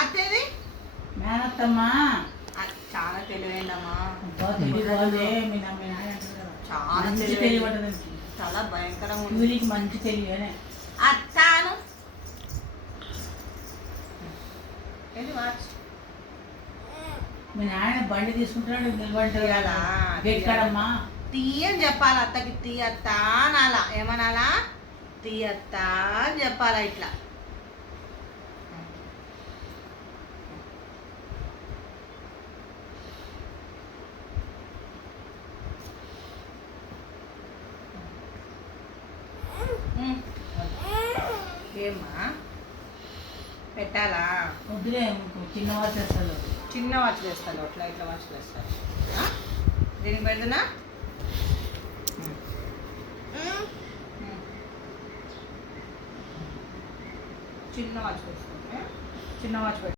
అత్తేది మేనత్తమ్మా చాలా తెలివైందమ్మా. చాలా తెలియదు, చాలా భయంకరంగా ఉంది. వీరికి మంచి తెలియనే అత్తాను ఏంటి వాచ్ మీ నాయన బండి తీసుకుంటున్నాడు నిలబడ్డాడు కదా ఎక్కడమ్మా తీయని చెప్పాలి అత్తకి, తీయత్తా అనాలా, ఏమనాలా తీయత్తా అని చెప్పాలా ఇట్లా. ఏమ్మా పెట్టాలా? వద్దులే, చిన్న వాచ్ వేస్తాడు. చిన్న వాచ్ వేస్తాడు, అట్లా ఇట్లా వాచ్ వేస్తాడు. దీనికి పెడుతున్నా చిన్న వాచ్ వేసుకుంటే చిన్న వాచ్ పెట్టు.